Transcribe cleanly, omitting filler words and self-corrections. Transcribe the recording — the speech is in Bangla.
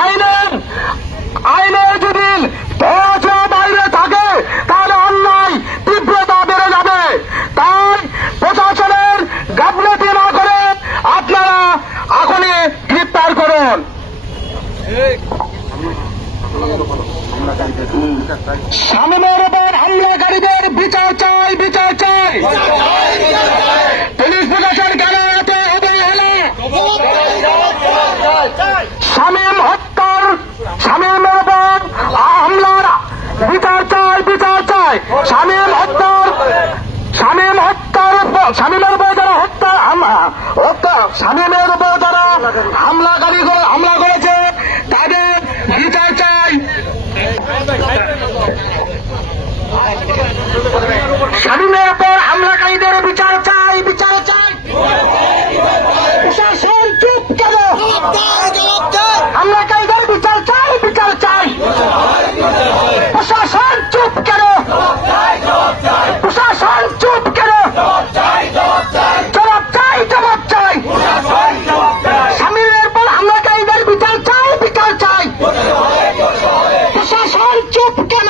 আইনের আইনের যদি বাইরে থাকে তাহলে অন্যায় তীব্রতা বেড়ে যাবে। তাই প্রশাসনের গাফলতি না করে আপনারা এখনই গ্রেপ্তার করুন। শামীমের উপর হামলাকারীদের বিচার চাই, বিচার চাই। পুলিশ প্রশাসন কেন এত অবহেলা? শামীমের উপর হামলার বিচার চাই, বিচার চাই। শামীমের উপর যারা শামীমের উপর যারা হামলা করেছে তাদের বিচার চাই। শামীমের উপর হামলাকারীদের বিচার চাই, বিচার চাই। প্রশাসন চুপ কেন? হামলাকারীদের বিচার চাই, বিচার চাই। প্রশাসন চুপ কেন? প্রশাসন চুপ কেন? জবাব চাই, জবাব চাই। শামীমের উপর হামলাকারীদের বিচার চাই, বিচার চাই। প্রশাসন চুপ কেন?